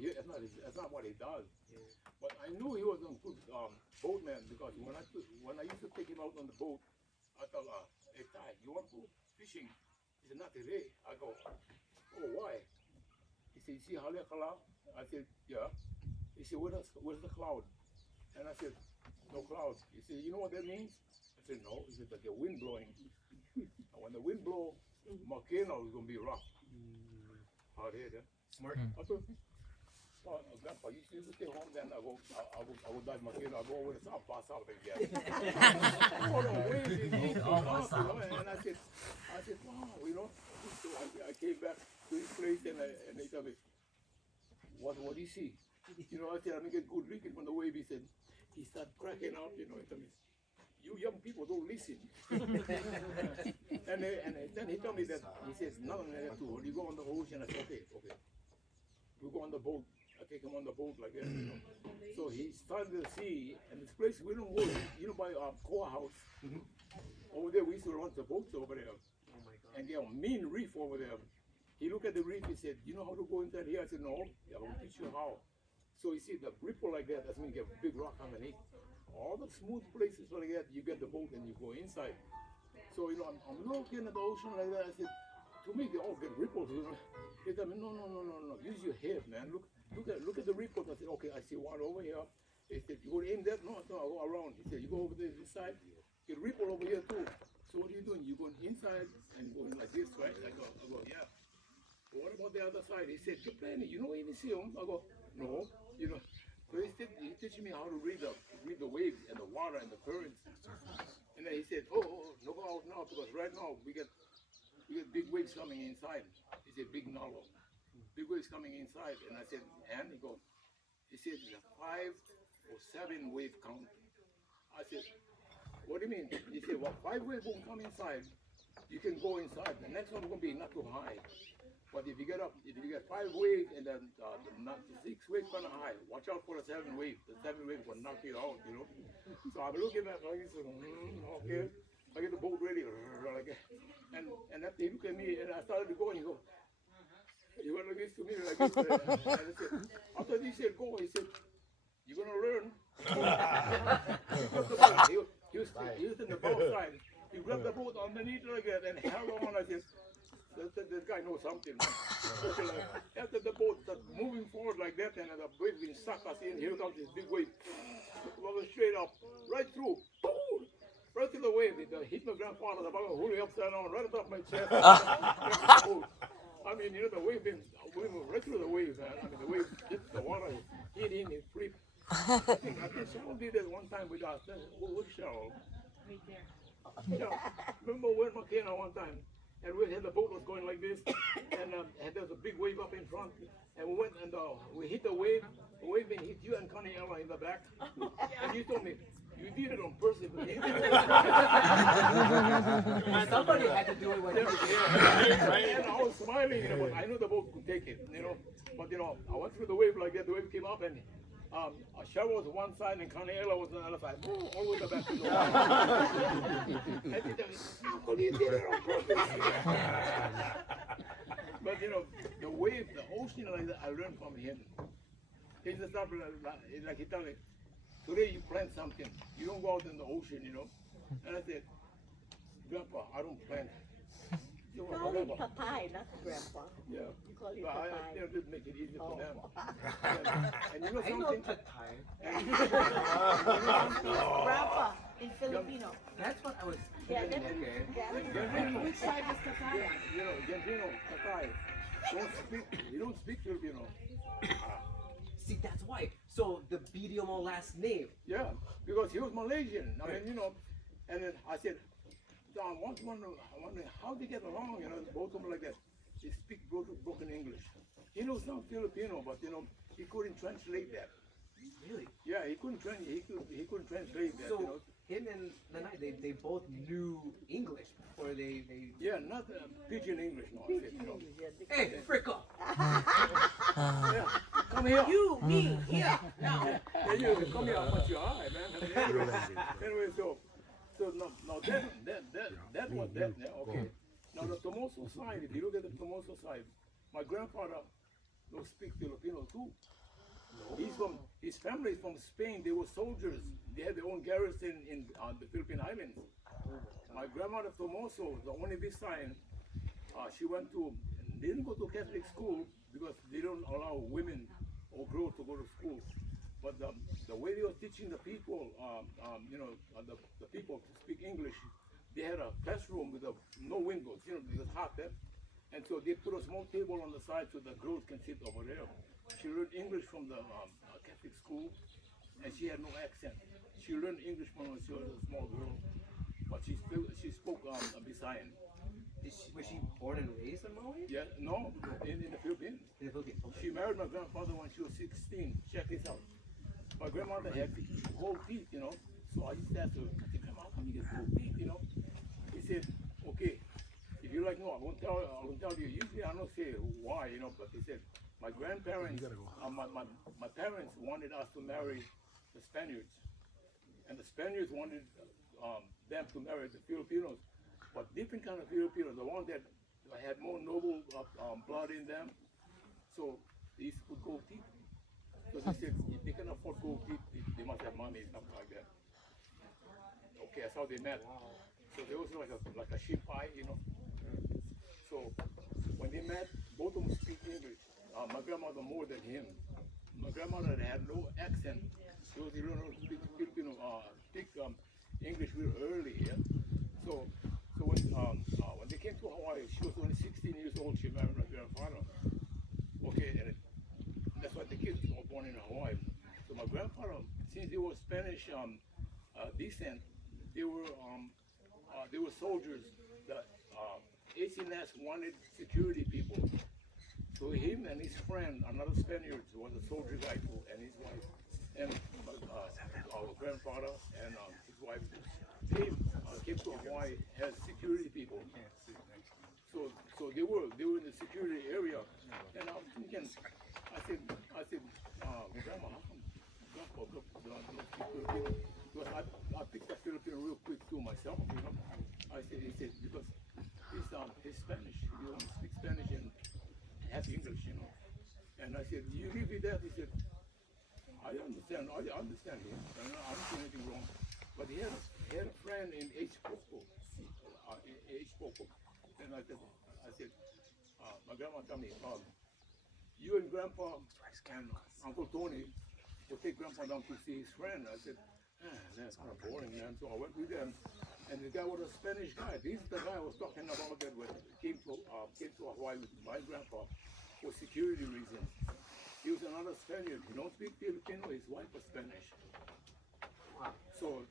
yeah, that's not what he does. But I knew he was a good boatman because when I used to take him out on the boat, I thought, hey, Ty, you want to go fishing? He said, not today. I go, oh, why? He said, you see how that cloud? I said, yeah. He said, where's the cloud? And I said, no cloud. He said, you know what that means? I said, no. He said, that the wind blowing. And when the wind blow, volcano is going to be rough. Out here, then. Smart. I thought, oh, Grandpa, you should stay home then. I go dive volcano. I go over the south, pass out again. Oh, no, wait, and I said, wow, you know. So I came back to his place and they told me, what do you see? You know, I said, I'm get good drinking from the wave. He said, he started cracking up, you know, he told me, you young people don't listen. and then he told me that, he says, nothing like that too. When you go on the ocean, I said, okay. We go on the boat. I take him on the boat like that, you know. So he started to see, and this place we don't go, you know, by our core house. Over there, we used to run the boats over there. Oh my God. And get a mean reef over there. He looked at the reef, he said, you know how to go inside here? I said, no, I will teach you how. So you see the ripple like that, that's when you get a big rock underneath. All the smooth places like that, you get the boat and you go inside. So, you know, I'm looking at the ocean like that, I said, to me, they all get ripples, you know. He said, no, use your head, man. Look at the ripples. I said, okay, I see one over here. He said, you go aim that? No, I'll go around. He said, you go over this side, get ripple over here too. So what are you doing? You're going inside and going like this, right? I go, yeah. What about the other side? He said, you're playing it. You don't even see them. I go, no. You know. So he's teaching me how to read the waves and the water and the currents. And then he said, oh, no go out now because right now we get big waves coming inside. He said, big nullo. Big waves coming inside. And I said, and he said, it's a 5 or 7 wave count. I said, what do you mean? He said, well, 5 waves won't come inside. You can go inside. The next one's going to be not too high. But if you get 5 waves and then the 6 waves kind of high, watch out for the 7 wave. The 7 wave will knock you out, you know. So I'm looking at like this, okay. I get the boat ready, like that. And after he looked at me and I started to go and he goes, he went like this to me like this. And I said, after he said go, he said, you're gonna learn. He was in the boat side. He grabbed the boat underneath like that and held on. I said, this guy knows something. After the boat started moving forward like that and the wave being stuck, I see, and here comes this big wave. Going straight up, right through. Boom! Right through the wave. It hit my grandfather, the bag of holy upside down, right above my chest. I mean, you know, the wave went right through the wave, man. I mean, the wave hit the water, hit in, it flipped. I think Cheryl did that one time with us. What Cheryl? Right there. Yeah. Remember when McKenna one time? And we had the boat was going like this, and there was a big wave up in front, and we went and we hit the wave and hit you and Connie Ella in the back, and you told me, you did it on purpose. Somebody had to do it when right? And I was smiling, you know, but I knew the boat could take it, you know, but you know, I went through the wave like that, the wave came up and Cheryl was one side and Carnella was on the other side. All the way back to the and he told me, Uncle, you did it on purpose. But you know, the wave, the ocean like that, I learned from him. He's the stuff like he told me, today you plant something. You don't go out in the ocean, you know. And I said, Grandpa, I don't plant. You call it papai, not grandpa. Yeah. You call it But I papai. just make it easy for them. And you know I know something? Tatay. Grandpa in Filipino. That's what I was Yeah, thinking. Okay. Which side is Tatay? You know, Gentino, Tatay, you don't speak Filipino. See, that's why. So the Bediamol last name. Yeah, because he was Malaysian. I mean, you know, and then I said, Don, I wonder how they get along, you know, both of them like that. They speak broken English. He knows some Filipino, but you know, he couldn't translate that. Really? Yeah, he couldn't translate that, So you know. him and Lanai, they both knew English before they Yeah, not pidgin English, no. I said, you know. Hey, Fricka! Yeah, come here. You, me, here, now. Yeah, you come here, but your eye, man. Anyway, so now that was that. Okay. Now the Tomoso side, if you look at the Tomoso side, my grandfather don't speak Filipino too. His family is from Spain. They were soldiers. They had their own garrison in the Philippine Islands. My grandmother Tomoso, the only Visayan, she didn't go to Catholic school because they don't allow women or girls to go to school. But the way they were teaching the people, the people to speak English, they had a classroom with no windows, it was hot then. And so they put a small table on the side so the girls can sit over there. She learned English from the Catholic school, and she had no accent. She learned English when she was a small girl, but she spoke Visayan. Was she born and raised in Maui? Yeah, no, in the Philippines. In the Philippines. Okay. She married my grandfather when she was 16. Check this out. My grandmother had gold teeth, So I used to ask her, I said, Grandma, how come you get gold teeth, He said, okay, if you like, no, I won't tell you. Usually I don't say why, but he said, my grandparents, my parents wanted us to marry the Spaniards. And the Spaniards wanted them to marry the Filipinos. But different kind of Filipinos, the ones that had more noble blood in them. So they used to put gold teeth. So they said, if they can afford gold teeth, they must have money, something like that. Okay, that's how they met. So there was like a sheep pie, So when they met, both of them speak English. My grandmother more than him. My grandmother had no accent. She learned how to speak Filipino, English real early. Yeah? So when they came to Hawaii, she was only 16 years old. She married my grandfather. Okay, and that's why the kids were born in Hawaii. So my grandfather, since they were Spanish descent, they were soldiers. The ACNS wanted security people. So him and his friend, another Spaniard, was a soldier guy too, and his wife, and our grandfather and his wife came to Hawaii as security people. So they were in the security area, and I was thinking, I said, Grandma, how come Grandpa don't speak Filipino? Because I picked up Filipino real quick too myself, he said, because he's Spanish. He only speaks Spanish and half English, And I said, you give me that? He said, I understand him, and I don't see anything wrong. But he had a friend in H. Poco, and I said, my grandma told me, you and Grandpa and Uncle Tony will take Grandpa down to see his friend. I said, that's kind of boring, man. So I went with them, and the guy was a Spanish guy. This is the guy I was talking about that when came to Hawaii with my grandpa for security reasons. He was another Spaniard. He don't speak Filipino. His wife was Spanish. So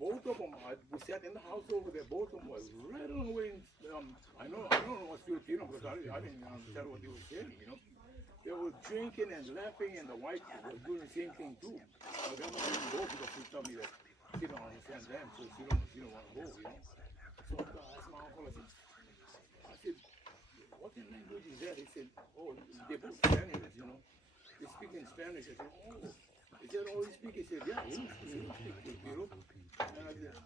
both of them, we sat in the house over there. Both of them were right on the way. I don't know what's Filipino because I didn't understand what they were saying. They were drinking and laughing, and the wife was doing the same thing too. My grandma didn't go because she told me that she don't understand them, so she don't want to go. So I asked my uncle. I said, what kind of language is that? He said, oh, they're both Spaniards, They speak in Spanish. I said, oh. He said, oh, he speak? He said, yeah, he speak Filipino. And I said,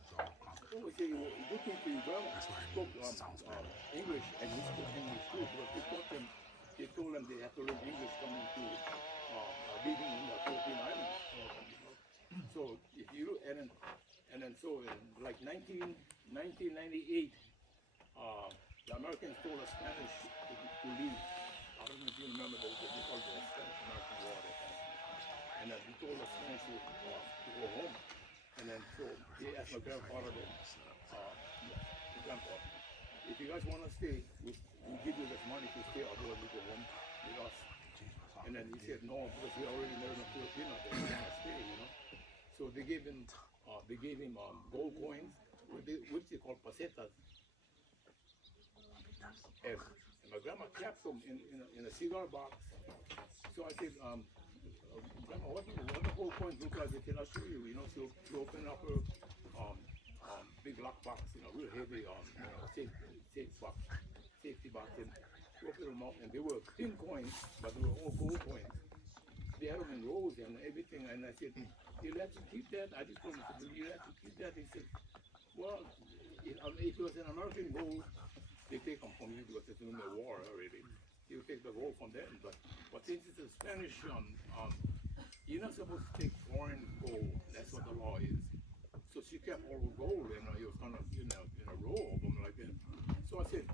oh, he said, good thing for you, grandma. Spoke English, and he spoke English too, because they told them they have to learn English coming to living in the Philippine Islands. So if you and then so in like 1998, the Americans told the Spanish to leave. I don't know if you remember they called the Spanish-American War that time. And then they told the Spanish to go home. And then so they asked my grandfather, Grandpa, if you guys want to stay, we'll give you this money to stay, otherwise we go home with us. And then he said no, because he already married a Filipino, they didn't want to stay, So they gave him gold coins, which they call pesetas. And my grandma kept them in a cigar box. So I said, Grandma, what do the gold coins look like? They said, I'll show you. So she opened up her big lock box, real heavy safety box, and she opened them up, and they were thin coins, but they were all gold coins. They had them in rolls and everything, and I said, you let you keep that? I just told him, you let you keep that? He said, well, if it was an American gold, they take them from you because it's in the war already. you take the gold from them. But since it's a Spanish, you're not supposed to take foreign gold. That's what the law is. So she kept all the gold, and it was kind of in a row of them like that. So I said,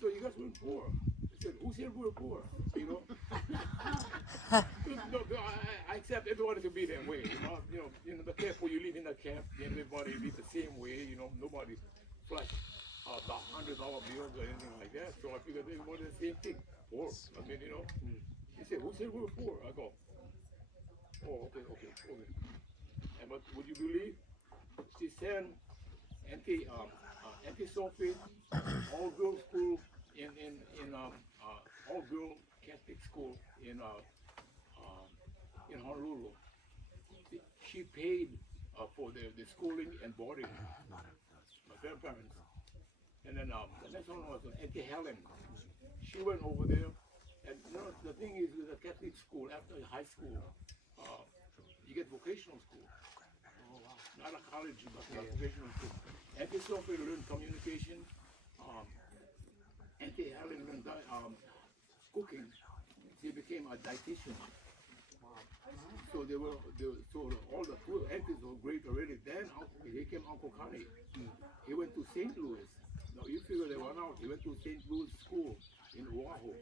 so you guys were poor. I said, who said we were poor? You know. No, I accept everybody to be that way. The camp where you live in the camp, everybody live the same way. Nobody flash the $100 bills or anything like that. So I figured they wanted the same thing. Poor. I mean, He said, who said we were poor? I go, oh, okay. And but would you believe? She sent Auntie Sophie, all girls school in all girl Catholic school in Honolulu. She paid for the schooling and boarding. My grandparents. And then the next one was Auntie Helen. She went over there, and the thing is with the Catholic school after high school, you get vocational school. Not a college, but vocational school. Auntie Sophie learned communication. Auntie Helen learned cooking. She became a dietitian. So all the two aunties were great already. Then he came Uncle Connie. He went to St. Louis. Now you figure they went out. He went to St. Louis school in Oahu.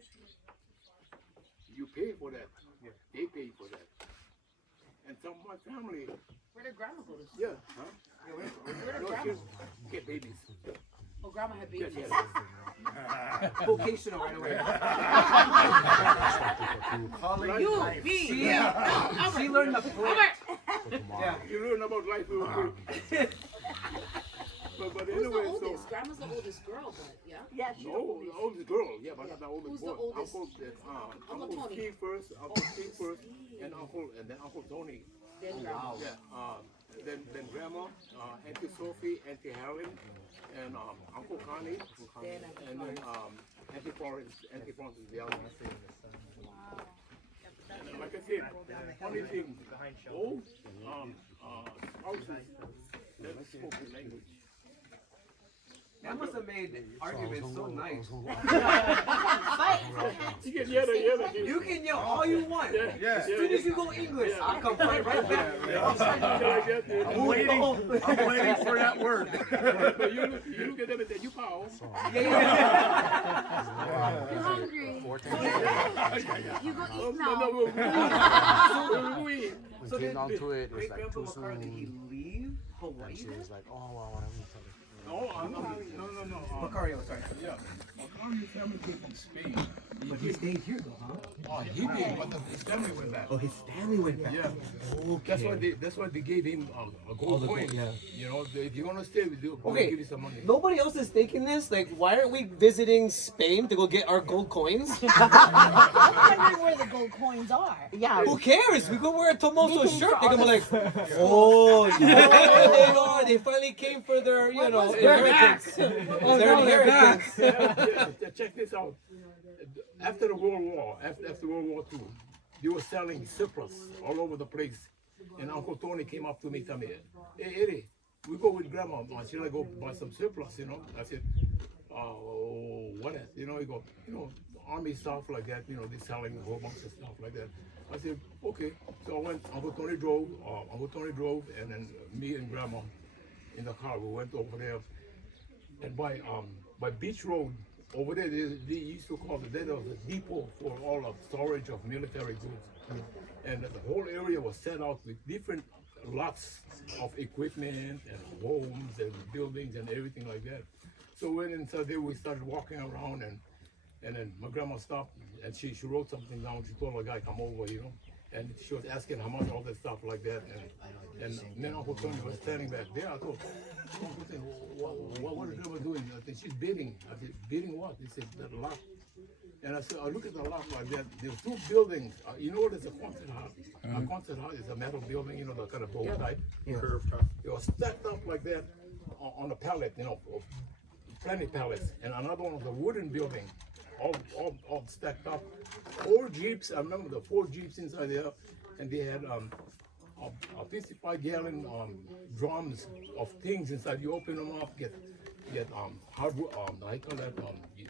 You pay for that. They pay for that. And some of my family. Where did grandma go to school? Yeah. Huh? Where did No, grandma? get babies. Oh, grandma had babies. Yes. Vocational right away. Calling You, life. me, She, yeah. she learned the play. Yeah. You learn about life real quick. But Who's the anyway, oldest? Grandma's the oldest girl, but yeah. Yeah, she's No, the oldest girl, but not the oldest Who's boy. the oldest? Uncle Tony. Steve first, and Uncle Tony. Then grandma. Yeah, then Grandma, Auntie Sophie, Auntie Helen, and Uncle Connie, and then Auntie Florence the other. And like I said, funny thing, old spouses that spoke the language. That must have made arguments so nice. You can yell. You can yell all you want. Yeah. As soon as you go English, I'll come fight right back. I'm waiting for that word. But you look at them and say, you pow. You're hungry. You go eat now. No, we eat. So did onto it, great it's like grandpa too McCarthy, did he soon. leave Hawaii And she then? was like, oh, well, whatever. No. Macario, sorry. Yeah. Macario's family came from Spain. But he stayed here though, huh? Oh, he did, but his family went back. Oh, his family went back. Yeah. Okay. That's why they gave him a gold coin. Yeah. If you're gonna stay with you, Okay. give you some money. Nobody else is thinking this. Like, why aren't we visiting Spain to go get our gold coins? I'm wondering where the gold coins are. Yeah. Who cares? We go wear a Tomoso They came shirt. for They're gonna be all like, oh, yeah, there they are. They finally came for their, inheritance. Their inheritance. Yeah, check this out. After the World War, after World War II, they were selling surplus all over the place. And Uncle Tony came up to me and told me, hey, Eddie, we go with Grandma. Should I go buy some surplus, I said, oh, what is, he go, army stuff like that, they're selling a whole bunch of stuff like that. I said, okay. So I went, Uncle Tony drove, and then me and Grandma in the car, we went over there. And by Beach Road, over there, they used to call there was a depot for all of storage of military goods. And the whole area was set out with different lots of equipment and homes and buildings and everything like that. So when inside there, we started walking around, and then my grandma stopped, and she wrote something down. She told a guy, come over, and she was asking how much all that stuff like that. And then Uncle Tony was standing back there. I thought, what is grandma doing? I said, she's bidding. I said, bidding what? He said, that lot. And I said, I look at the lot like that. There's two buildings. You know what is a concert hall? A concert hall is a metal building, the kind of bow type. Curved top. It was stacked up like that on a pallet, plenty pallets. And another one was a wooden building, all stacked up. 4 Jeeps, I remember the 4 Jeeps inside there, and they had a 55-gallon drums of things inside. You open them up, get hardwood, I call that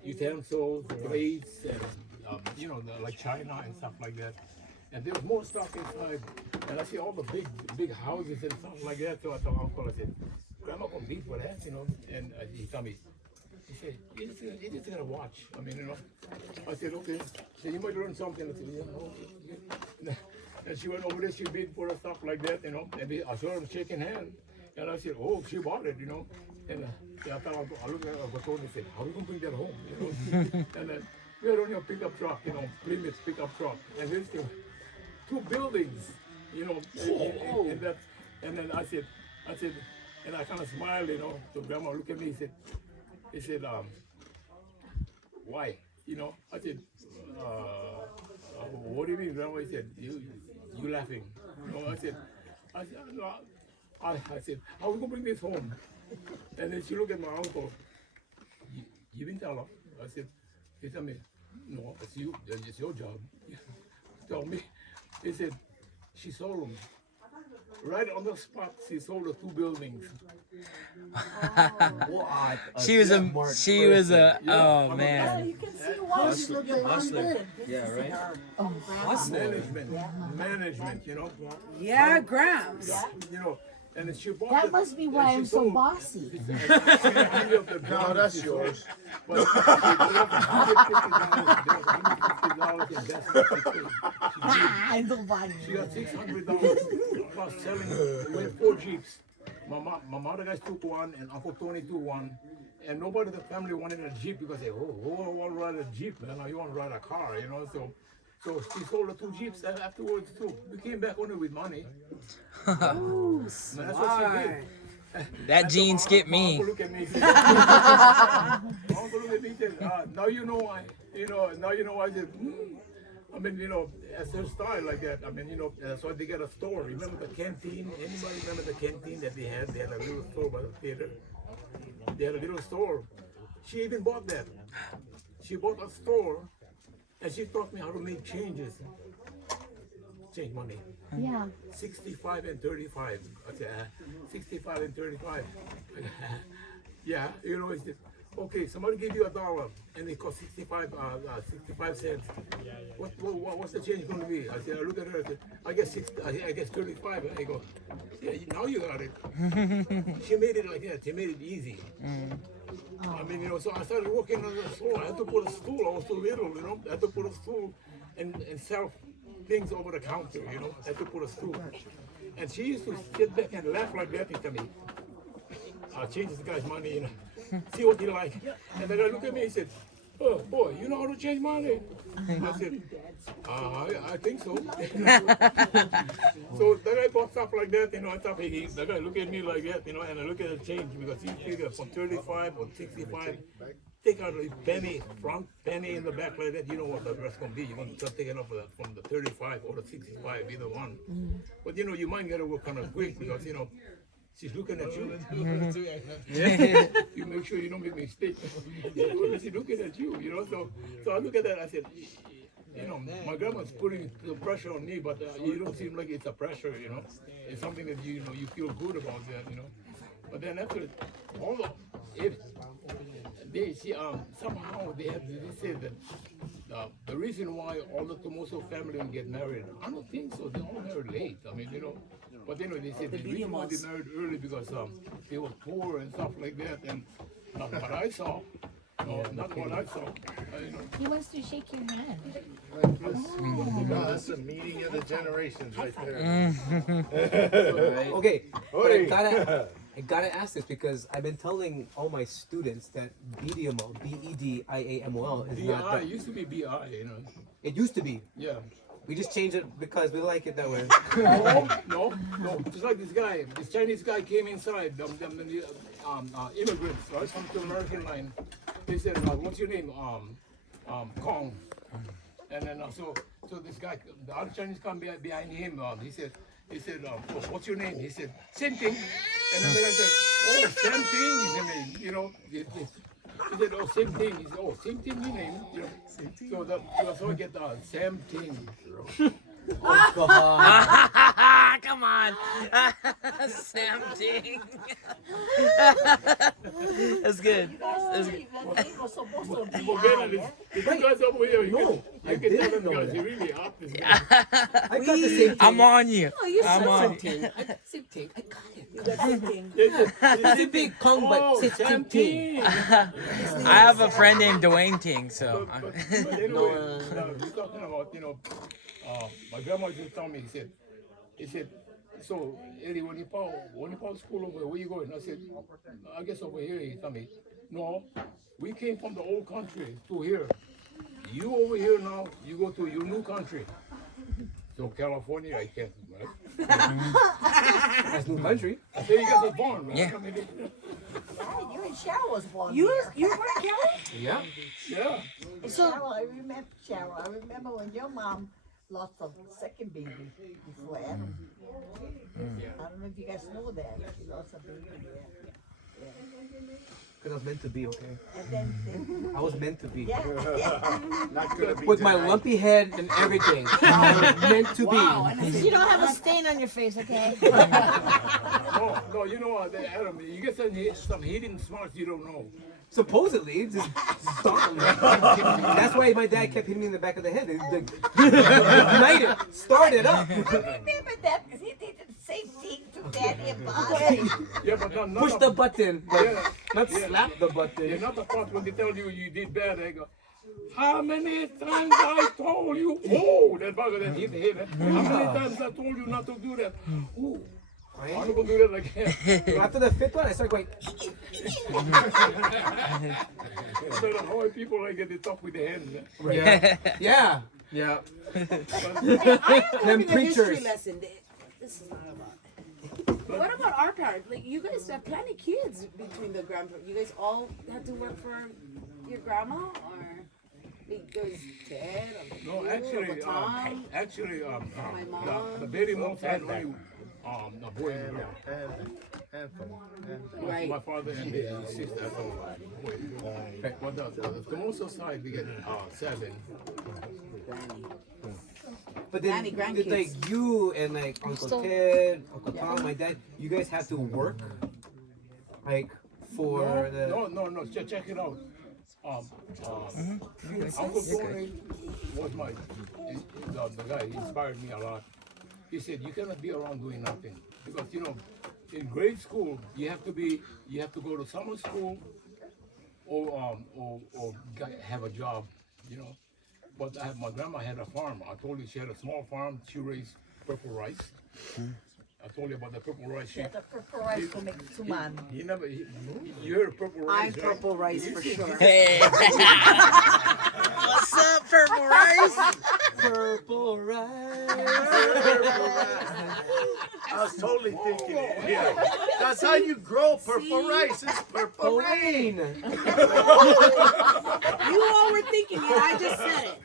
utensils, plates, and you know, like china and stuff like that. And there was more stuff inside. And I see all the big houses and stuff like that. So I told Uncle, I said, Grandma can beat for that, you know. And he told me, he said, you just gotta watch. I mean, you know. I said, okay. So you might learn something. I said, yeah, okay. And she went over there, she bid for the stuff like that, you know. And I saw her shaking hands. And I said, oh, she bought it, you know. And I thought, I looked at her, I told her, I said, how are we going to bring that home? You know? And then we had only a pickup truck, you know, Plymouth pickup truck. And there's still 2 buildings, you know. And then I said, and I kind of smiled, you know. So Grandma looked at me, he said, why? You know, I said, what do you mean, Grandma? He said, you laughing. You know, I said, no. I said, how are we going to bring this home? And then she looked at my uncle. You didn't tell her. I said, he told me, no, it's your job. Tell me. He said, she sold them. Right on the spot, she sold the 2 buildings. She was a Yeah, oh I'm man. You can see why she looked Hustler. Yeah, right? Management, you know. Yeah, Gramps. You know, and then she bought That must be why I'm so bossy. No, that's yours. But I don't buy she you. got $600 plus selling. We had 4 Jeeps. My mother guys took one, and Uncle Tony took one. And nobody in the family wanted a Jeep because they, who want to ride a Jeep, man? You want to ride a car, you know? So she sold the 2 Jeeps afterwards too. We came back only with money. Ooh, Man, that's what she did. That gene skipped me. Uncle look at me. Uncle look at me and said, now you know why. You know, now you know why. I said, I mean, you know, as their style like that. I mean, you know, that's why they got a store. Remember the canteen? Anybody remember the canteen that they had? They had a little store by the theater. They had a little store. She even bought that. She bought a store, and she taught me how to make changes. Change money. yeah. 65 and 35. I said, 65 and 35. Yeah, you know, it's just, okay, somebody gave you $1 and it cost 65 cents. What's the change going to be? I said, I look at her, I said, I guess 35. I go, yeah, now you got it. She made it like that. She made it easy. I mean, you know, so I started working on the floor. I had to put a stool. I was too little, you know. I had to put a stool and sell things over the counter, you know. I had to put a stool. And she used to sit back and laugh like that to me. I'll change this guy's money, you know. See what he like. And the guy looked at me and said, oh, boy, you know how to change money? I said, I think so. So the guy bought stuff like that, you know. I thought the guy looked at me like that, you know, and I look at the change because he figured from 35 or 65, take out a penny, front penny in the back like that, you know what the rest gonna be. You're gonna start taking off from the 35 or the 65, either one. But you know, your mind gotta work kind of quick because, you know, she's looking at you. You make sure you don't make mistakes. She's looking at you, you know. So I look at that, I said, you know, my grandma's putting the pressure on me, but you don't seem like it's a pressure, you know. It's something that you know you feel good about that, you know. But then after all of it, somehow they said that the reason why all the Tomoso family don't get married, I don't think so. They all married late. I mean, you know. But you know, they said the reason why they married early because they were poor and stuff like that. And not what I saw. No, not what I saw. You know. He wants to shake your hand. That's a meeting of the generations right there. Okay, but Oi. I gotta ask this because I've been telling all my students that Bediamol, Bediamol, is not BI that. used to be BI, you know. It used to be. Yeah. We just changed it because we like it that way. No. Just like this guy, this Chinese guy came inside, immigrants, right, from the American line. He said, what's your name? Kong. And then so this guy, the other Chinese come behind him. He said, what's your name? He said, same thing. And then the guy said, oh, same thing. He said, you know, he said, oh, same thing. He said, oh, same thing, your name. You know, so I get same thing. Oh, God. Come on. Sam Ting. That's good. That's good. Forget it. If you guys over here, you can tell them guys, he really up this guy. I got the same thing. I'm on you. Oh, you I'm said on you. Same thing. I got the same thing. I got it. You got something. It's a big Kong, but it's the same thing. I have a friend named Dwayne Ting, so. But anyway, we're talking about, my grandma used to tell me, he said, so Eddie, when you pass school over, where you going? I said, I guess over here. He told me, no, we came from the old country to here. You over here now, you go to your new country. So California, I can't, right? That's new country. I said, you guys were born, right? Yeah. I mean, You and Cheryl was born You here. were Kelly? Yeah. yeah. Cheryl, I remember Cheryl. I remember when your mom lost her second baby before Adam. I don't know if you guys know that. She lost a baby there. Because I was meant to be, okay? And then, I was meant to be. yeah. Not gonna be With my tonight. lumpy head and everything. I was meant to be. You don't have a stain on your face, okay? No, you know what, Adam, you get some hidden smarts you don't know. Supposedly, just that's why my dad kept hitting me in the back of the head. Like, ignite it, start it up. Remember that? Because he did the same thing to Daddy and Bob. Yeah, but not Push the button, like, Yeah. not Yeah. slap the button. You're not the part when they tell you you did bad, they go, how many times I told you? Oh, that bugger that hit the head. How many times I told you not to do that? Oh, I'm not gonna do that again. After the fifth one, I started going. So the whole people like get it tough with the hands. Yeah, yeah. Them Them preachers. lesson. This is not about. What about our parents? Like, you guys have plenty of kids between the grandparents. You guys all had to work for your grandma, or like, there's Ted, or No, you, actually, or Tom? my mom. the Bediamol had only a boy and a girl. And Right. My father and his sister had all boys. But the Tomoso side we get 7. But then, Nanny, grandkids. like you and like Uncle Ted, Uncle Tom, my dad, you guys have to work, like for the. No. Check it out. Uncle Tony was the guy. He inspired me a lot. He said you cannot be around doing nothing because in grade school you have to go to summer school or have a job, But my grandma had a farm. I told you she had a small farm. She raised purple rice. I told you about the purple rice. The purple rice will make suman. You heard purple rice, I'm purple rice for sure. Hey. What's up, Purple Rice? Purple rice. I was totally thinking it. Yeah. That's how you grow purple rice. It's purple rain. Rain. You all were thinking it. I just said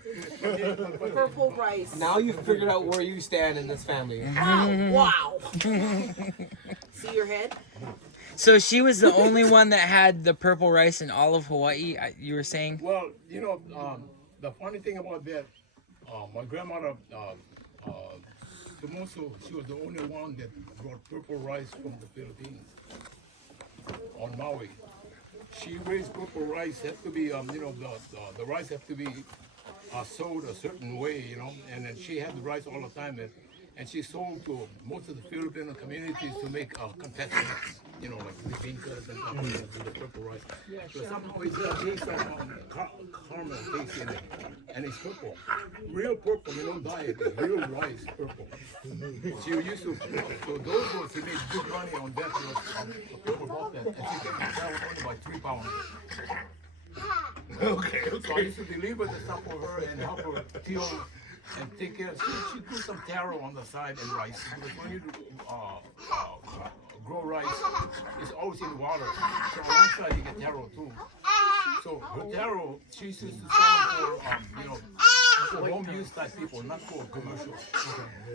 it. Purple rice. Now you figured out where you stand in this family. Wow. See your head? So she was the only one that had the purple rice in all of Hawaii, you were saying? Well, the funny thing about that, my grandmother, Tomoso, she was the only one that brought purple rice from the Philippines on Maui. She raised purple rice. Have to be, the rice have to be sowed a certain way, and then she had the rice all the time. And she sold to most of the Filipino communities to make confections, like bibingkas and stuff like that, with the purple rice. So somehow it's got a taste of caramel taste in it, and it's purple, real purple. You don't buy it, it's real rice, purple. She used to, so those ones she made good money on that. People bought that, and she could sell it only by 3 pounds. Okay. So I used to deliver the stuff for her and help her till and take care. She put some taro on the side and rice. Because when you grow rice, it's always in water. So alongside you get taro too. So her taro, she used to sell for home use type people, not for commercial.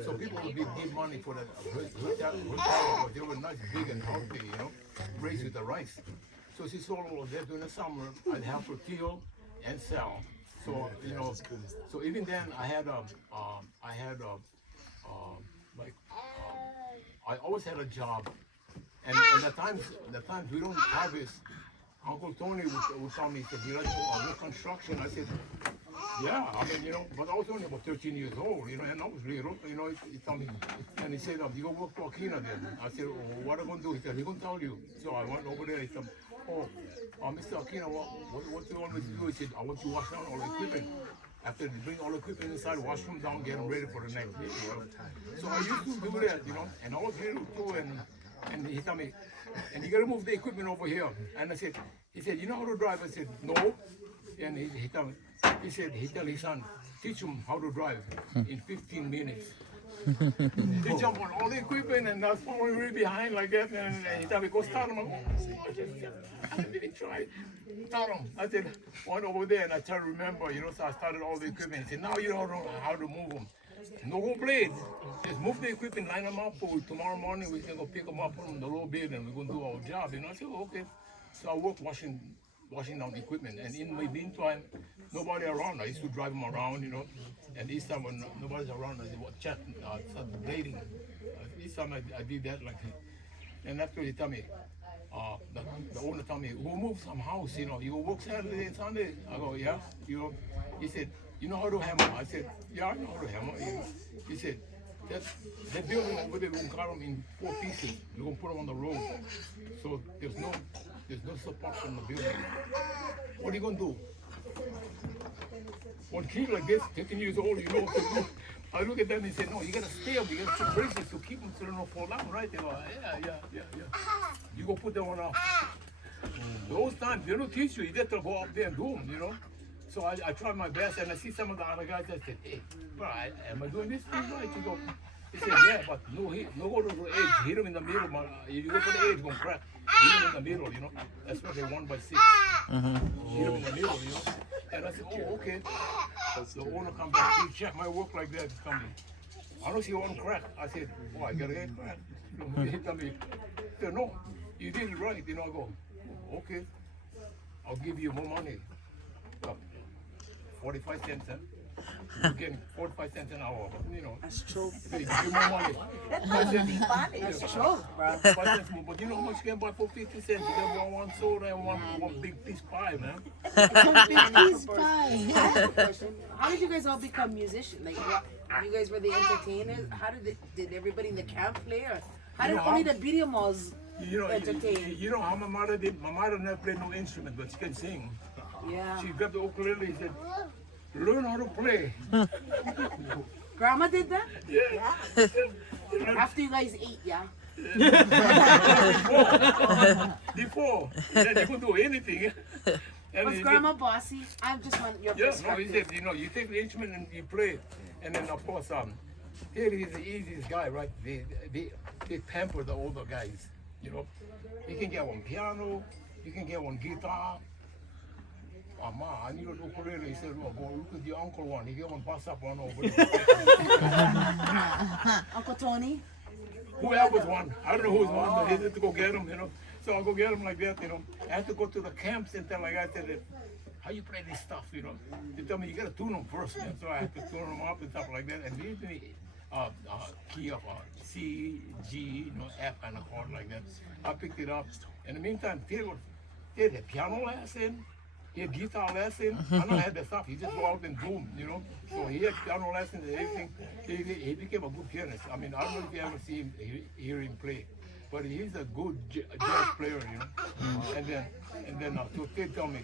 So people would give money for that. Her taro, they were nice, big and healthy, raised with the rice. So she sold all of that during the summer. I'd help her till and sell. So you know, so even then I had like I always had a job, and the times we don't harvest. Uncle Tony would tell me, he said, you like to construction? I said, yeah, I mean, you know, but I was only about 13 years old, you know, and I was little, you know, he told me, and he said, you go work for Akina then. I said, oh, what am I going to do? He said, he's going to tell you. So I went over there, he said, oh, Mr. Akina, what do you want me to do? He said, I want you to wash down all the equipment. After they bring all the equipment inside, wash them down, get them ready for the next day. You know? So I used to do that, you know, and I was little too, and he told me, and you gotta move the equipment over here. And I said, he said, you know how to drive? I said, no. And he told me, he tell his son, teach him how to drive in 15 minutes. They jump on all the equipment and I was following really behind like that. And he told me, go start him. I go, I didn't even try. Start him. I said, went over there and I tried to remember, you know, so I started all the equipment. He said, now you know how to move them. No blades. Just move the equipment, line them up for tomorrow morning. We can go pick them up, put them in the low bed, and we're going to do our job. You know, I said, oh, okay. So I worked washing down the equipment. And in the meantime, nobody around. I used to drive them around, you know. And this time when nobody's around, I said, start blading. This time I did that like, and after he told me, the owner told me, we'll move some house, you know. You go work Saturday and Sunday. I go, yeah. You know, he said, you know how to hammer? I said, yeah, I know how to hammer. He said, that building over there, we're going to cut them in 4 pieces. We're going to put them on the road. So there's no support from the building. What are you going to do? One kid like this, 13 years old, you know what to do. I look at them and say, no, you got to stay up. You got to put braces to keep them so they don't fall down, right? They go, yeah. You go put them on those times, they don't teach you. You get to go up there and do them, you know. So I tried my best, and I see some of the other guys. I said, "Hey, bro, am I doing this thing right?" He said, "Yeah, but no go to the edge. Hit him in the middle. Man. If you go to the edge, gonna crack. Hit him in the middle. You know. That's why they won by 6. Hit him in the middle. You know." And I said, "Oh, okay." The owner come back. He checked my work like that. Tell me, I don't see one crack. I said, "Oh, I gotta get cracked." He told me, he said, "No, you did it right." You know, I go, "Okay, I'll give you more money." 45 cents, huh? You're getting 45 cents an hour, you know. That's true. They give you more money. That's true, bro. But you know how much you can buy for 50 cents? You get one soda and one big piece pie, man. How did you guys all become musicians? Like, what, you guys were the entertainers? How did everybody in the camp play? Or how did only the Bediamols entertain? You know how my mother did? My mother never played no instrument, but she can sing. Yeah. She grabbed the ukulele and said, learn how to play. Grandma did that? Yeah. After you guys ate, yeah? Before. Then you could do anything. Was Grandma bossy? I just want your perspective. No, he said, you know, you take the instrument and you play. And then, of course, here he's the easiest guy, right? They pamper the older guys, you know. You can get one piano, you can get one guitar. Ma, I need an ukulele. He said, well, go look at your uncle one. He get one bust up one over there. Uncle Tony? Whoever's one. I don't know who's one, but he had to go get him, you know. So I'll go get him like that, you know. I have to go to the camps and tell like I said, how you play this stuff, you know. They tell me you gotta tune them first, man. So I have to tune them up and stuff like that. And they give me key of C, G, you know, F and a chord like that. I picked it up. In the meantime, they had piano lesson. He had guitar lesson. I don't have that stuff. He just go out and do them, you know. So he had piano lessons and everything. He became a good pianist. I mean, I don't know if you ever see him, hear him play, but he's a good jazz player, you know. And then so they tell me,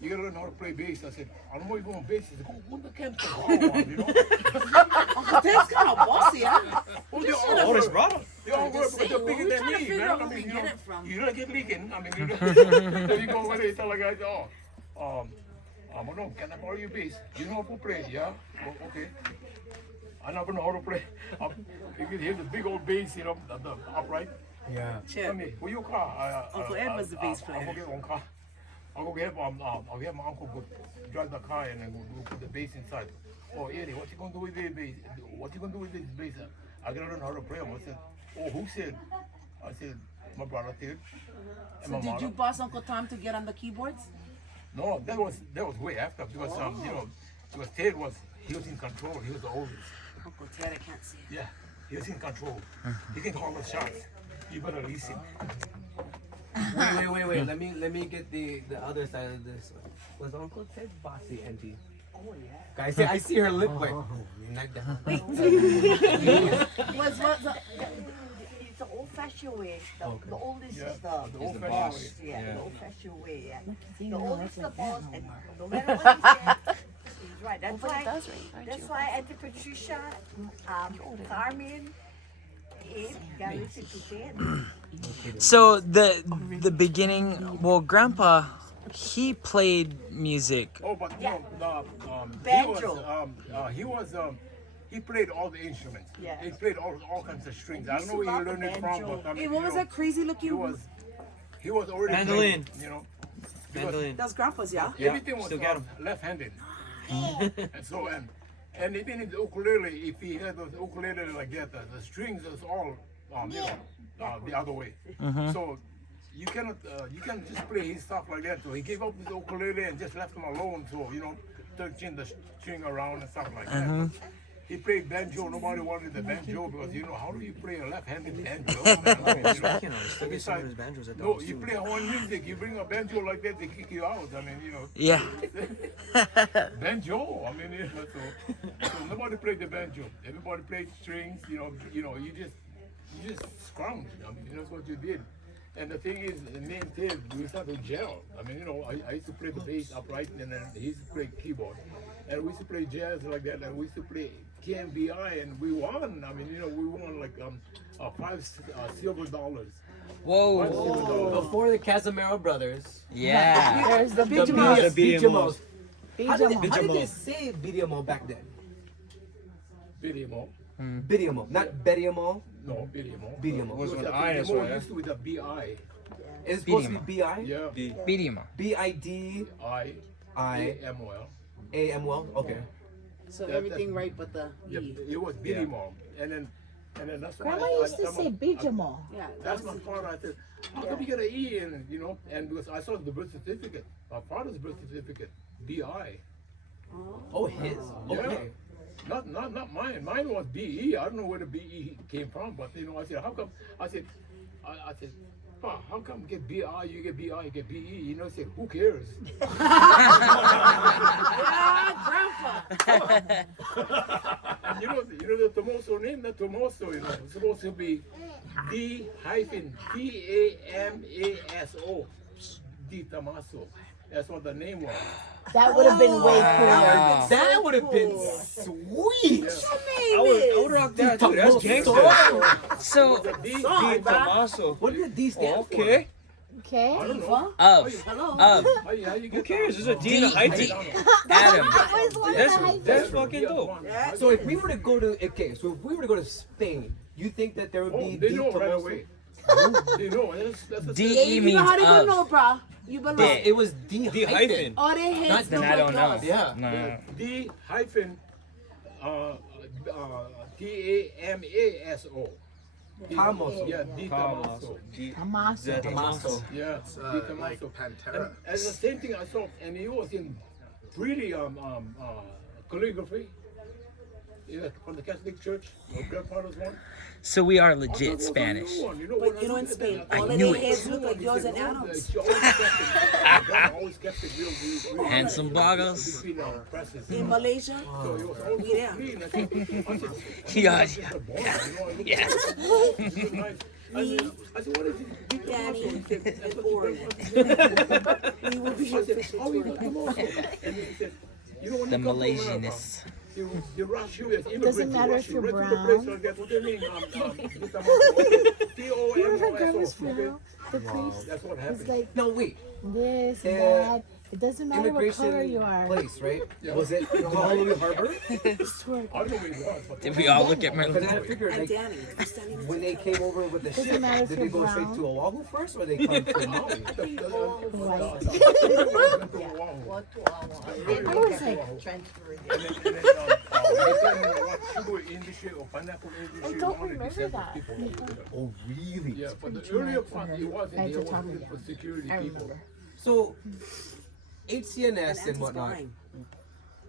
you gotta learn how to play bass. I said, I don't know if you're going bass. He said, go to the camp to one, you know. Uncle Ted's kind of bossy, huh? Oh, his brother. They all work, but they're bigger than me, man. I mean, you don't get leaking. I mean, you know. So you go over there and tell the guys, can I borrow your bass? You know how to play, yeah? Oh, okay. I never know how to play. Here's a big old bass, you know, the upright. Yeah. Tell me, who you car? Uncle Ed was the bass player. I'll go get one car. I'll get my uncle go drive the car and then we'll put the bass inside. Oh, Eddie, what you gonna do with the bass? What you gonna do with this bass? I gotta learn how to play them. I said, oh, who said? I said, my brother did. So did you boss Uncle Tom to get on the keyboards? No, that was way after because you know, because Ted he was in control. He was the oldest. Uncle Ted, I can't see. Yeah, he was in control. He can call the shots. You better listen. Wait. Let me get the other side of this. Was Uncle Ted bossy, Auntie? Oh, yeah. Guys, I see her lip like. Like that. What's It's the old-fashioned way. The oldest Yeah, is the the old-fashioned boss. way. Yeah, Yeah. the old-fashioned way. Yeah. The oldest is the boss, and no matter what he said, he's right. That's why Auntie Patricia, Carmen, Abe, got to listen to Ted. So the beginning, well, Grandpa, he played music. Oh, but Yeah. no, Banjo. he played all the instruments. Yeah. He played all kinds of strings. I don't used know to where he love the learned it from, banjo. but I mean, Hey, what was that crazy he looking? was already Mandolin. playing, you know. Because Mandolin. That was Grandpa's, yeah. everything was still got 'em. left-handed. And so and even in the ukulele, if he had those ukulele like that, the strings is all you know the other way. So you can't just play his stuff like that. So he gave up his ukulele and just left him alone. So you know, touching the string around and stuff like that. But he played banjo. Nobody wanted the banjo because you know how do you play a left-handed banjo? You know? You know, still get some of his banjos at the No, house you too. play Hawaiian music. You bring a banjo like that, they kick you out. I mean, you know. Yeah. Banjo. I mean, you know, so nobody played the banjo. Everybody played strings. You just scrounged. I mean, that's what you did. And the thing is, me and Ted, we started to gel. I mean, you know, I used to play the bass upright, and then he used to play keyboard, and we used to play jazz like that, and we used to play KMBI, and we won. I mean, you know, we won like $5 silver dollars. Whoa. Before the Casimiro brothers. Yeah. There's the The Bediamol. Bediamol. How did Bediamol. they say Bediamol back then? Bediamol. Bediamol, not Bediamol. No, Bediamol. Bediamol. Was Because with the I as Bediamol well, used to with a BI. It's supposed to be BI? Yeah. Bediamol. BID I I AMOL. AML. Okay. So That- everything right but the Yeah, E. it was Bediamol. And then that's why Grandma used to say Bediamol. Yeah, That's that my was, father. I said, how come you get an E in, you know? And because I saw the birth certificate, my father's birth certificate, BI. Oh, his. Yeah. Okay. Not mine. Mine was BE. I don't know where the BE came from, but you know, I said, how come? I said, Pa, how come you get BI, you get BI, you get BE? You know, I said, who cares? And you know the Tomoso name, the Tomoso, you know, it's supposed to be D-Damaso. D Tomaso. That's what the name was. That would have been way cooler. That would have been sweet. I would rock that too. That's gangster. So, The D, D Tommaso. What did these stand for? Okay. Okay. I don't know. hello. How you Who get cares? There's a D and a hyphen. Adam. That's fucking dope. So if we were to go to so if we were to go to Spain, you think that there would Oh, be they D know right Tomaso? away. They know. That's D-E You know means how they gonna know, of. bro? You below. Yeah. It was D D hyphen. All they hits Not Then I don't know. Yeah. No. D hyphen Tamaso. Tomaso. Yeah, D Tomaso. Amasa. Tomaso. Yeah, D Tomaso. And the same thing I saw, and he was in really calligraphy. Yeah, from the Catholic Church, my grandfather's one. So we are Also, legit there was a Spanish. new one, you know, But when you know, I in looked at Spain, that, I all of knew their it. heads look like yours and Adam's. She always kept it. My grandma always kept it real Handsome bloggers. between presses. In Malaysia, So it was all so Yeah. clean. I said, Yeah. "This is a born," you know, it looked Yes. it looked nice. I said, what is it? Big Danny, Tomaso. He said, "That's and what you Oregon. got." we will be I said, official "Oh, you tour got guide. Tomaso." And he said, "You know, when The you come to America, Malaysianness. they rush you as immigrants. Doesn't they matter rush if you you're right to the place brown. like that. What do you mean? Big Tomaso. T-O-M-O-S-O. Okay? The priest That's what is happened. like No, wait. this, Uh, that. It doesn't matter what Immigration color you are. place, right? Yeah. Was it Honolulu Harbor? I swear. I don't know where it was, but Did we all look at Because I Merlin? figured And like Danny, he's standing when they came over with the Doesn't ship, matter if did they you're go straight brown. to Oahu first, or they come to Maui? White. Wow. What to our? I was like transferring. And then sugar industry or pineapple industry. I don't wanted remember December that. people over there. Oh, really? Yeah, but the Too earlier much part, for it wasn't. I had They to tell were me for that. security I people. remember. So, HCNS and he's whatnot. fine.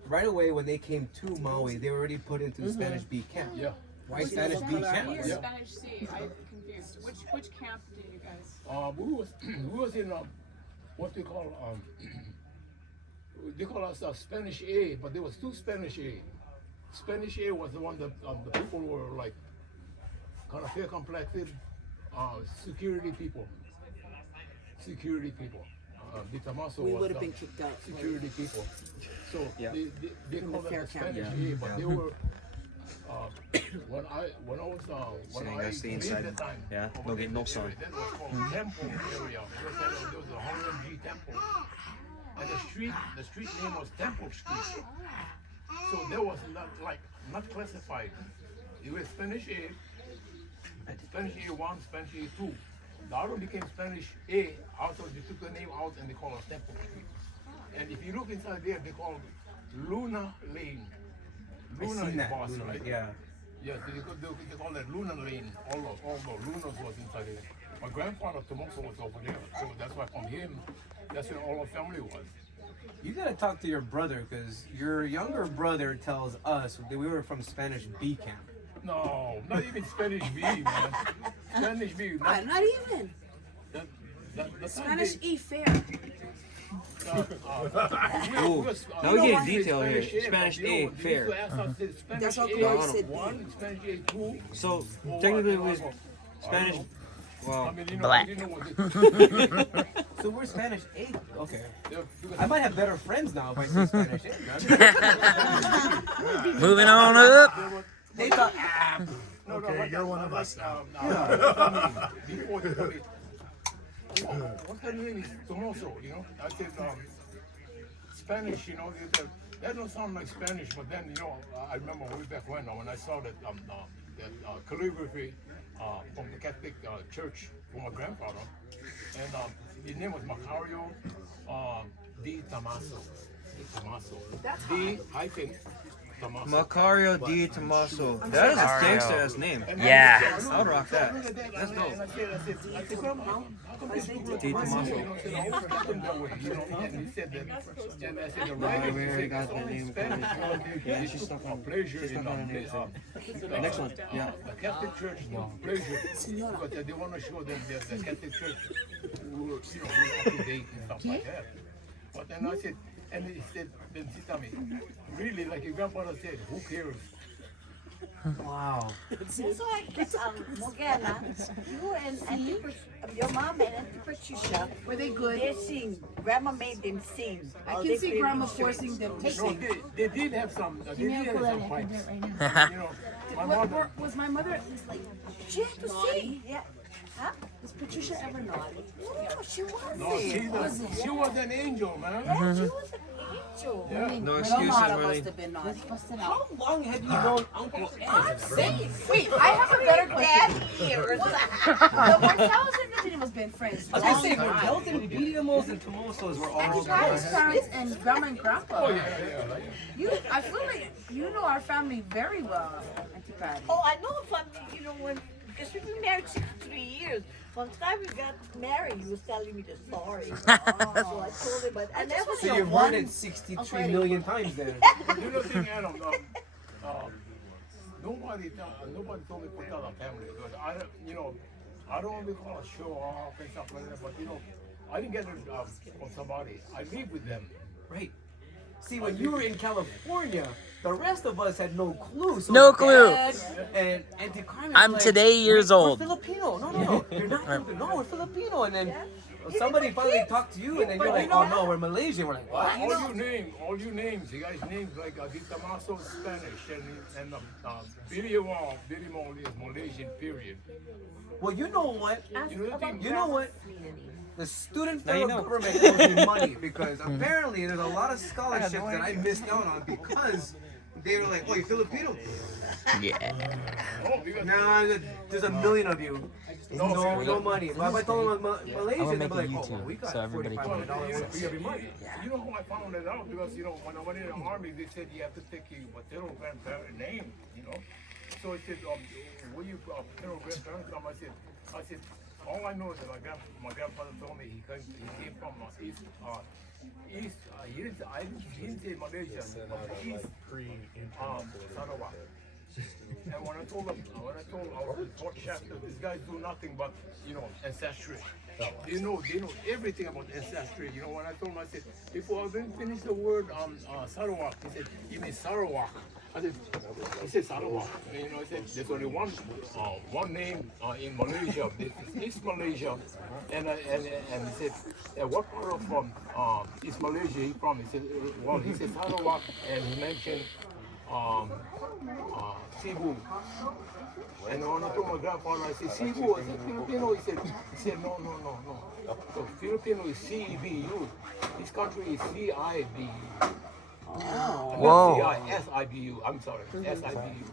Right away when they came to Maui, they were already put into the Spanish B camp. Yeah. Why Spanish B camp? You're Yeah. Spanish C. I'm confused. Which camp did you guys? We was in what they call they call us Spanish A, but there was two Spanish A. Spanish A was the one that the people were like kind of fair complected, security people. Security people. The Tomaso We was would have been kicked out. security people. So Yeah. they In called the them fair the camp. Spanish Yeah. A, but they were when I was So you when I gotta stay lived inside. that time. Yeah, over don't get there, no that sun. area, That was called Temple area. There was a Hongren G Temple, and the street name was Temple Street. So there was not classified. It was Spanish A, Spanish A1, Spanish A2. The other became Spanish A. Also, they took the name out and they call it Temple Street. And if you look inside there, they call it Luna Lane. Luna seen is that. boss, Luna, right? yeah. Yes, they call it Luna Lane. All the Lunas was inside there. My grandfather Tomoso was over there, so that's why from him, that's where all our family was. You gotta talk to your brother because your younger brother tells us that we were from Spanish B camp. No, not even Spanish B, man. Spanish B. Not even. The Spanish E fair. Ooh, now we get detail here. Spanish A, fair. That's what A Chloe said. 1, Spanish A 2. So technically it was Spanish. Wow. Black. So we're Spanish A. Okay. I I might have better friends now if I say Spanish A. Moving on up. They thought, Okay, you're one of us now. Before the police. What's her name is Tomoso, you know? I said Spanish, you know, that don't sound like Spanish, but then, you know, I remember way back when I saw that calligraphy from the Catholic church for my grandfather, and his name was Macario D. Tomaso. D. hyphen Tomaso. Macario D. Tomaso. That is a gangster ass name. Yeah. I'll rock that. That's dope. And I said, Grandma, how come they do D. Tomaso. You know, I said, I always kept them that way, you know, and he said that, and I said, the writing, he said, it's only in Spanish, you know, they just took pleasure in Next one. Yeah. the Catholic Church took pleasure, because they want to show them that the Catholic Church were, you know, up to date and stuff like that. But then I said, and he said, then she told me, really, like your grandfather said, who cares? wow. So I guess Morgana, you and Auntie your mom and Auntie Patricia, Were they good? they sing. Grandma made them sing. I Or can they see played Grandma instruments. forcing them to No, sing. they did have some pipes. You know, my What, mother, was my mother like She had to sing. Yeah. Huh? was Patricia ever naughty? No, she wasn't. no, she was an angel, man. Yeah, she was an angel. Yeah. No My excuses, mother Marlene. must have been naughty. How long have you known Uncle Ed? Wait, I have a better question. Daddy ears. The 1,000 of us been friends. I was gonna say, Belton, Bediamols, and Tomosos were all Grandma's close. parents and grandma and grandpa. Oh, yeah. I feel like you know our family very well, Auntie Patty. Oh, I know family, you know, because we've been married 63 years. One time we got married, he was telling me the story. So I told him, but I never So saw you've one. heard it 63 million times then. You know, thing, Adam, nobody told me to tell our family, because I don't, you know, I don't want to call a show off and stuff like that, but you know, I didn't get it from somebody. I live with them. Right. See, when you were in California, the rest of us had no clue. So No clue. Dad and Auntie Carmen I'm were like, today years we're old. Filipino. No, you're not Filipino. No, we're Filipino. And then somebody finally talked to you, and then you're like, oh no, we're Malaysian. We're like, what? All you names, you guys names like Di Tomaso Spanish and Bediamol is Malaysian, period. Well, you know what? You know the thing? You know what? The student Now you federal know. government owes me money because apparently there's a lot of scholarships that I missed out on because they were like, oh, you're Filipino? Yeah. Oh, because Nah, there's a million of you. No money. But if I told them I'm Malaysian, they'd be like, oh, well, we got so everybody can- $4,500 free every month. you know how I found that out? Because, you know, when I went in the army, they said you have to take your maternal grandparent name, you know. So I said, where you paternal grandparents from? I said, all I know is that my grandfather told me he came from east. He didn't say Malaysia, but east Sarawak. And when I told him, I was in Fort Shasta, these guys do nothing but, ancestry. They know everything about ancestry. When I told him, I said, before I didn't finish the word Sarawak, he said, you mean Sarawak? He said Sarawak. And, he said, there's only one name in Malaysia, this is East Malaysia. And he said, what part of East Malaysia he from? He said, he said Sarawak, and he mentioned Cebu. And when I told my grandfather, I said, Cebu, I said, Filipino. He said, no. So Filipino is CEBU. This country is CIBU. Whoa. SIBU. I'm sorry, SIBU.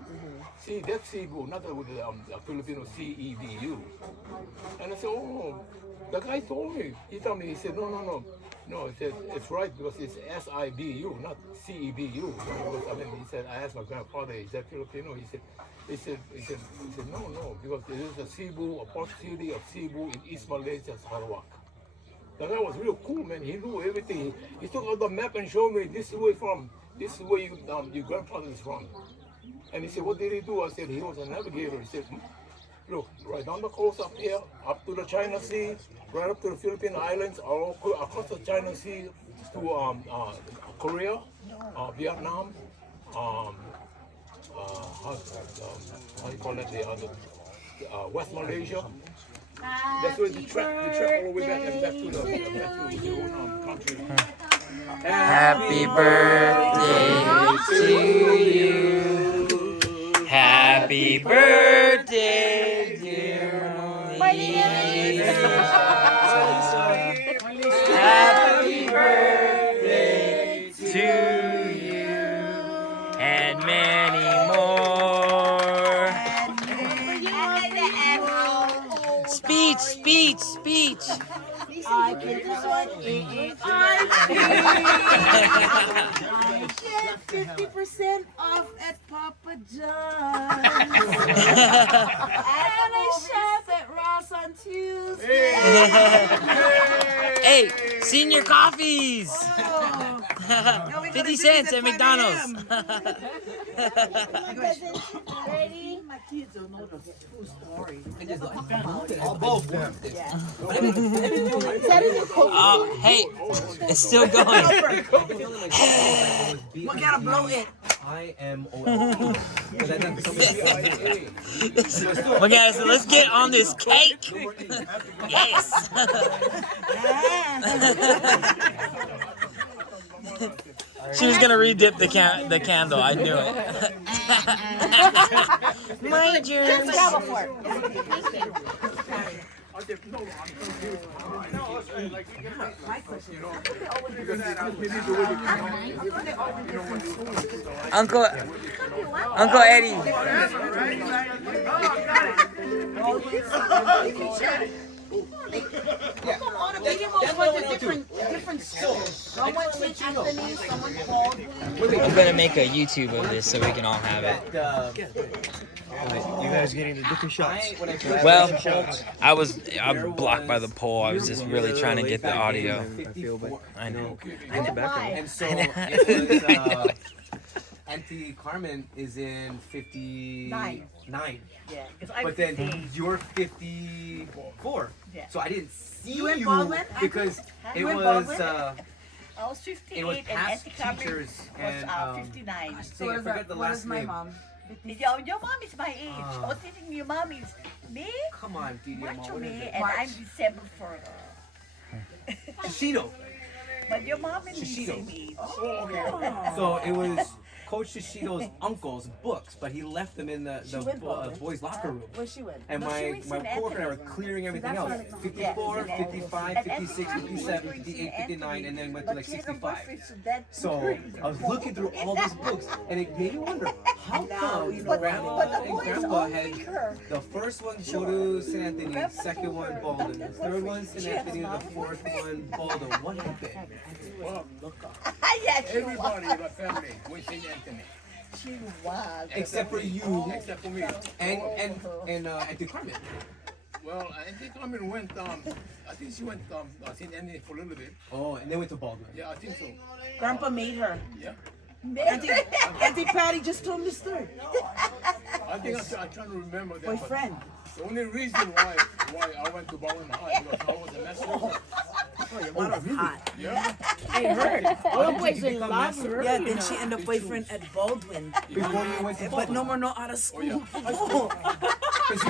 See, that's Cebu, not with the Filipino CEBU. And I said, the guy told me. He told me, he said, no. No, he said, it's right because it's SIBU, not CEBU. He said, I asked my grandfather, is that Filipino? He said, no, because there is a Cebu, a port city of Cebu in East Malaysia, Sarawak. The guy was real cool, man. He knew everything. He took out the map and showed me, this is where your grandfather is from. And he said, what did he do? I said, he was a navigator. He said, look, right down the coast up here, up to the China Sea, right up to the Philippine Islands, all across the China Sea to Korea, Vietnam, how do you call it, the other, West Malaysia. That's where the track all the way back to the own country. Happy birthday to you. Happy birthday, dear Molly. Happy birthday to you and many more. Speech. I get this one. I get 50% off at Papa John's. And I shop at Ross on Tuesday. Hey, senior coffees. 50 cents at McDonald's. Ready? My kids don't know the full story. I just both them. Hey, it's still going. We gotta blow it. I am OLP. Okay, so let's get on this cake. Yes. She was gonna redip the candle. I knew it. My germs. Uncle Eddie. Different schools. Someone St. Anthony, someone called. I'm gonna make a YouTube of this so we can all have it. You guys getting the different shots? Well, I'm blocked by the pole. I was just really trying to get the audio. I feel, but I know. And so it was, Auntie Carmen is in 59. Yeah, because I'm But then 50. you're 54. Yeah. So I didn't see You went you Baldwin? because it You went was Baldwin? I was 58 it was and past Auntie Carmen teachers was and 59. so I forget the last name. Your mom is my age. I was thinking your mom is me, Come on, March Bediamol. or What is me, it? and I'm December 4th. Shishido. But your mom and me Shishido. same age. So it was Coach Shishido's uncle's books, but he left them in the boys' locker room. Where she went? And No, she my went St. coworker and I were Anthony. clearing everything else. 54, 55, 56, 57, 58, 59, and then went to like 65. So I was looking through all these books, and it made me wonder how come Grandma and Grandpa had the first one go to St. Anthony, second one Baldwin, the third one St. Anthony, the fourth one Baldwin. What happened? Well, look, Yes, she everybody in my family went St. Anthony, was. Except for you except for me. and Auntie Carmen. Well, Auntie Carmen went, I think she went, St. Anthony for a little bit. Oh, and then went to Baldwin. Yeah, I think so. Grandpa made her. Yeah. Auntie Patty just told me the story. I think I'm trying to remember that. Boyfriend. The only reason why I went to Baldwin High because I was a master. Oh, your mother's hot. Yeah. I heard. All the boys in love her. Yeah, then she ended up boyfriend at Baldwin. Before you went to But Baldwin. no more no out of Oh school. yeah.